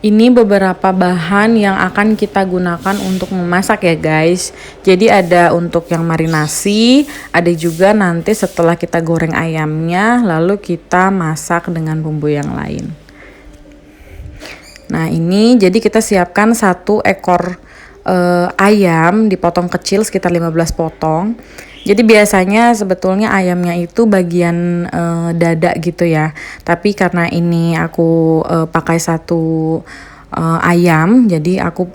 Ini beberapa bahan yang akan kita gunakan untuk memasak ya guys. Jadi ada untuk yang marinasi, ada juga nanti setelah kita goreng ayamnya, lalu kita masak dengan bumbu yang lain. Nah ini jadi kita siapkan 1 ekor ayam dipotong kecil sekitar 15 potong. Jadi biasanya sebetulnya ayamnya itu bagian dada gitu ya. Tapi karena ini aku pakai 1 ayam, jadi aku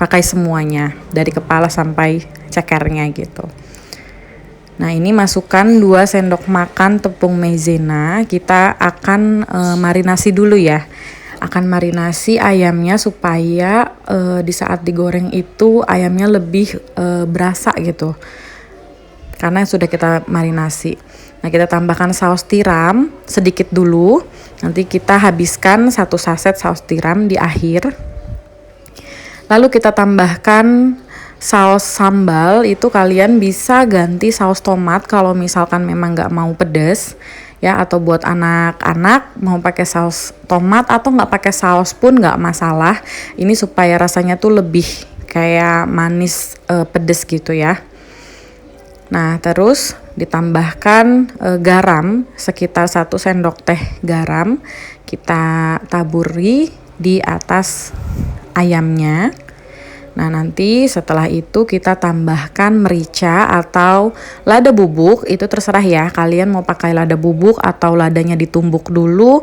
pakai semuanya dari kepala sampai cekernya gitu. Nah ini masukkan 2 sendok makan tepung maizena. Kita akan marinasi dulu ya. Akan marinasi ayamnya supaya di saat digoreng itu ayamnya lebih berasa gitu. Karena sudah kita marinasi. Nah kita tambahkan saus tiram sedikit dulu. Nanti kita habiskan 1 saset saus tiram di akhir. Lalu kita tambahkan saus sambal, itu kalian bisa ganti saus tomat kalau misalkan memang nggak mau pedas ya, atau buat anak-anak mau pakai saus tomat atau nggak pakai saus pun nggak masalah. Ini supaya rasanya tuh lebih kayak manis pedas gitu ya. Nah terus ditambahkan garam sekitar 1 sendok teh garam, kita taburi di atas ayamnya. Nah nanti setelah itu kita tambahkan merica atau lada bubuk, itu terserah ya, kalian mau pakai lada bubuk atau ladanya ditumbuk dulu,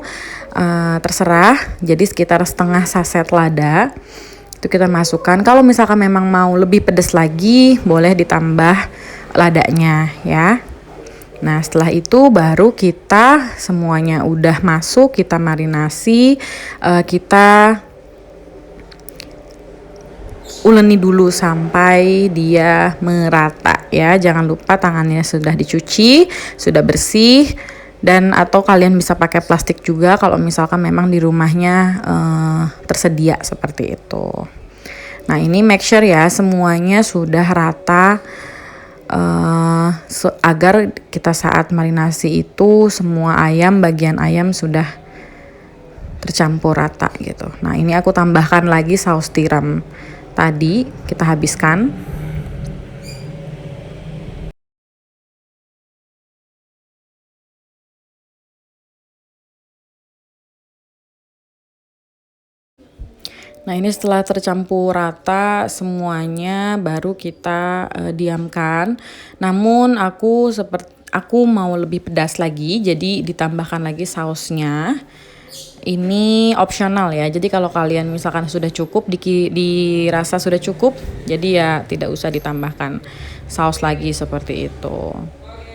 terserah. Jadi sekitar setengah saset lada itu kita masukkan. Kalau misalkan memang mau lebih pedas lagi boleh ditambah ladanya ya. Nah setelah itu baru kita semuanya udah masuk, kita marinasi, kita uleni dulu sampai dia merata ya. Jangan lupa tangannya sudah dicuci, sudah bersih, dan atau kalian bisa pakai plastik juga kalau misalkan memang di rumahnya tersedia seperti itu. Nah ini make sure ya semuanya sudah rata, agar kita saat marinasi itu semua ayam, bagian ayam sudah tercampur rata gitu. Nah ini aku tambahkan lagi saus tiram tadi, kita habiskan. Nah ini setelah tercampur rata semuanya baru kita diamkan. Namun aku mau lebih pedas lagi, jadi ditambahkan lagi sausnya. Ini opsional ya. Jadi kalau kalian misalkan sudah cukup, dirasa sudah cukup, jadi ya tidak usah ditambahkan saus lagi seperti itu.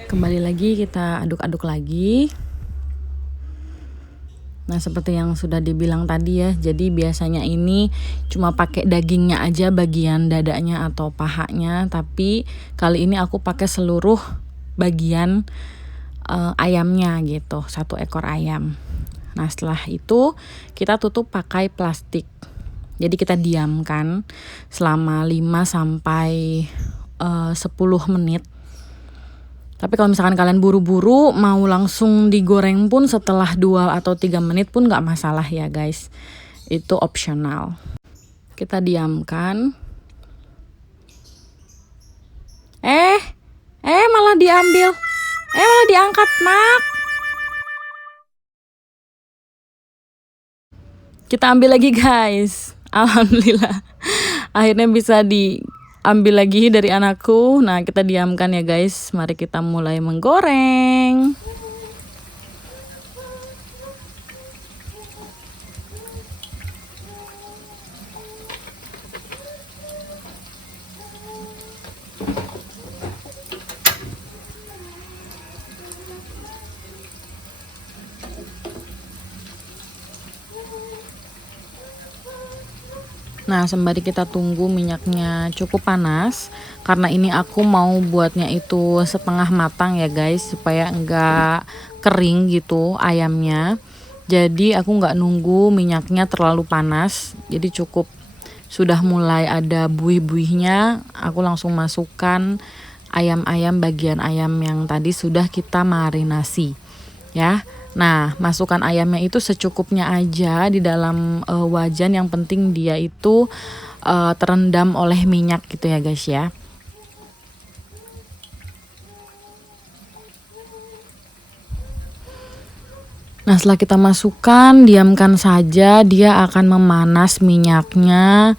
Kembali lagi kita aduk-aduk lagi. Nah seperti yang sudah dibilang tadi ya, jadi biasanya ini cuma pakai dagingnya aja, bagian dadanya atau pahanya, tapi kali ini aku pakai seluruh bagian ayamnya gitu, 1 ekor ayam. Nah setelah itu kita tutup pakai plastik, jadi kita diamkan selama 5 sampai 10 menit. Tapi kalau misalkan kalian buru-buru mau langsung digoreng pun setelah 2 atau 3 menit pun nggak masalah ya guys. Itu opsional. Kita diamkan. Malah diambil. Malah diangkat, Nak. Kita ambil lagi guys. Alhamdulillah. Akhirnya bisa diambil lagi dari anakku. Nah kita diamkan ya guys. Mari kita mulai menggoreng. Nah sembari kita tunggu minyaknya cukup panas, karena ini aku mau buatnya itu setengah matang ya guys, supaya enggak kering gitu ayamnya. Jadi aku nggak nunggu minyaknya terlalu panas, jadi cukup sudah mulai ada buih-buihnya, aku langsung masukkan ayam-ayam, bagian ayam yang tadi sudah kita marinasi ya. Nah, masukkan ayamnya itu secukupnya aja di dalam wajan, yang penting dia itu terendam oleh minyak gitu ya guys ya. Nah, setelah kita masukkan, diamkan saja, dia akan memanas minyaknya.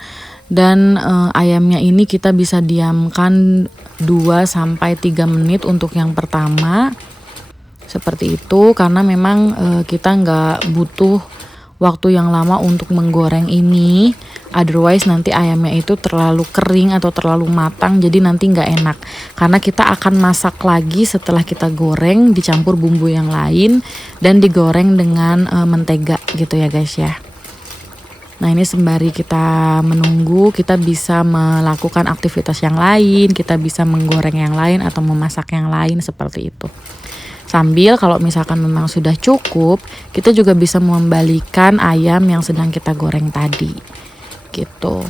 Dan ayamnya ini kita bisa diamkan 2 sampai 3 menit untuk yang pertama. Seperti itu, karena memang kita nggak butuh waktu yang lama untuk menggoreng ini. Otherwise nanti ayamnya itu terlalu kering atau terlalu matang, jadi nanti nggak enak. Karena kita akan masak lagi setelah kita goreng, dicampur bumbu yang lain dan digoreng dengan mentega gitu ya guys ya. Nah, ini sembari kita menunggu, kita bisa melakukan aktivitas yang lain, kita bisa menggoreng yang lain atau memasak yang lain seperti itu. Sambil kalau misalkan memang sudah cukup, kita juga bisa membalikan ayam yang sedang kita goreng tadi. Gitu.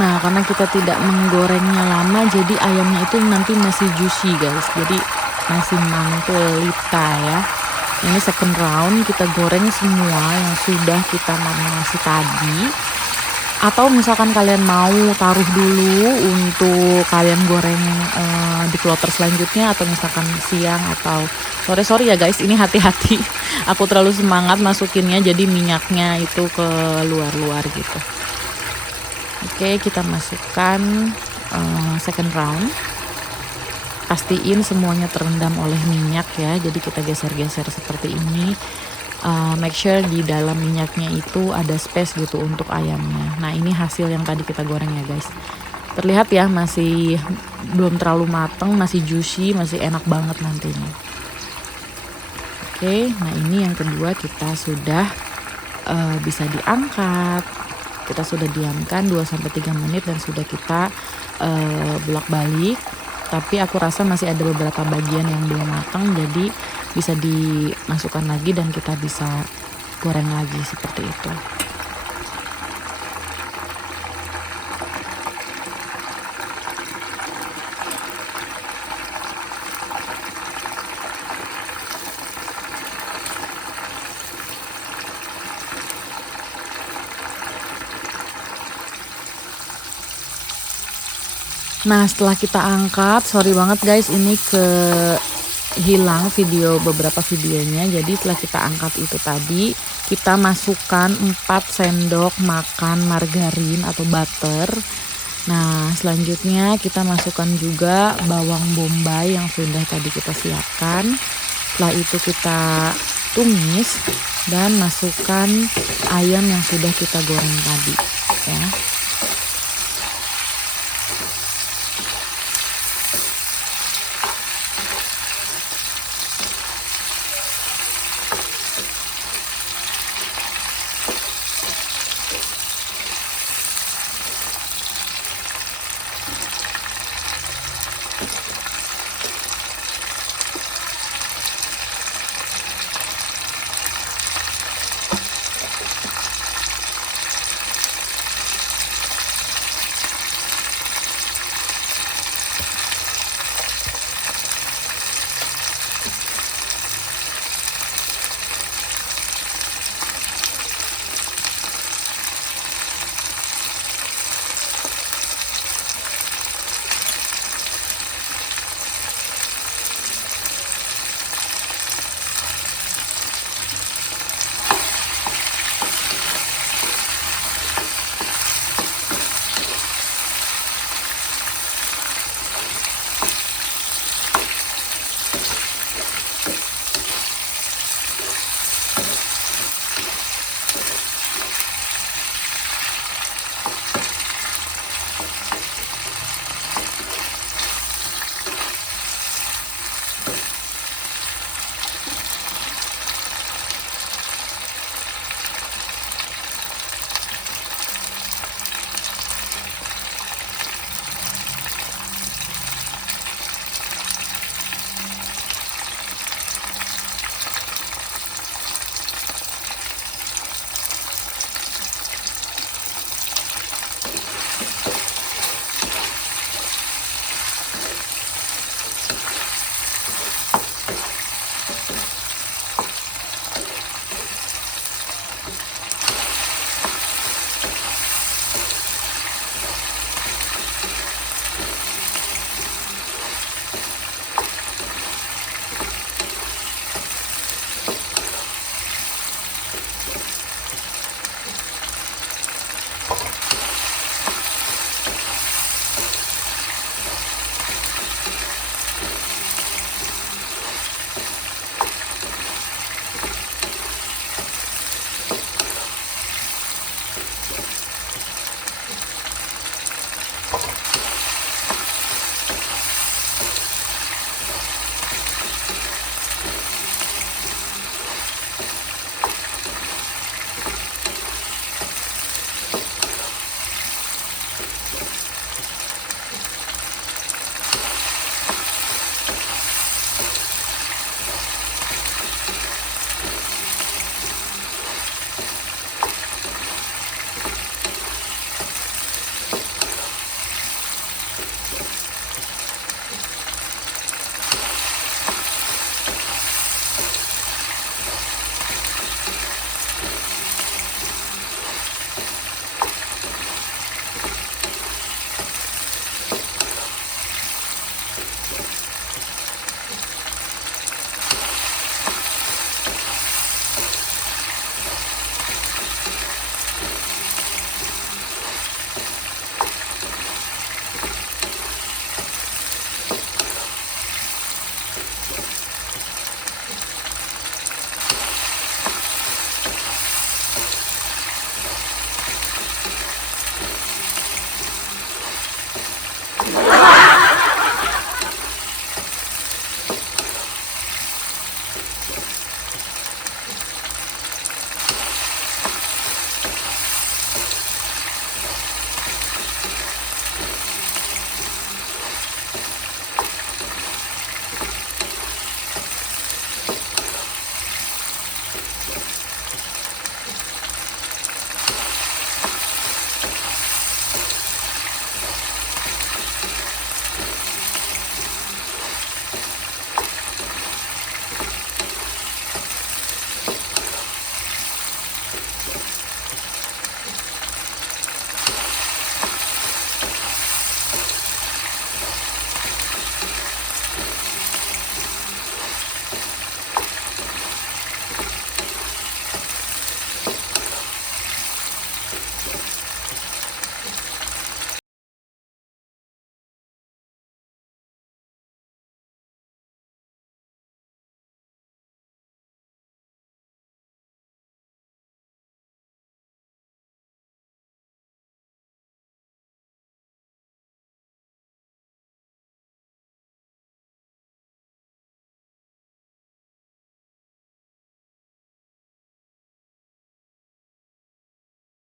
Nah, karena kita tidak menggorengnya lama, jadi ayamnya itu nanti masih juicy guys. Jadi masih mantul lita ya. Ini second round, kita goreng semua yang sudah kita marinasi tadi. Atau misalkan kalian mau taruh dulu untuk kalian goreng di kloter selanjutnya, atau misalkan siang atau sore. Sorry ya guys, ini hati-hati. Aku terlalu semangat masukinnya, jadi minyaknya itu ke luar-luar gitu. Oke, kita masukkan second round. Pastiin semuanya terendam oleh minyak ya. Jadi kita geser-geser seperti ini. Make sure di dalam minyaknya itu ada space gitu untuk ayamnya. Nah, ini hasil yang tadi kita goreng ya guys. Terlihat ya, masih belum terlalu mateng, masih juicy, masih enak banget nantinya. Oke, nah ini yang kedua kita sudah bisa diangkat. Kita sudah diamkan 2-3 menit dan sudah kita bolak-balik. Tapi aku rasa masih ada beberapa bagian yang belum matang, jadi bisa dimasukkan lagi dan kita bisa goreng lagi seperti itu. Nah, setelah kita angkat, sorry banget guys, ini hilang beberapa videonya. Jadi setelah kita angkat itu tadi, kita masukkan 4 sendok makan margarin atau butter. Nah, selanjutnya kita masukkan juga bawang bombay yang sudah tadi kita siapkan. Setelah itu kita tumis dan masukkan ayam yang sudah kita goreng tadi ya.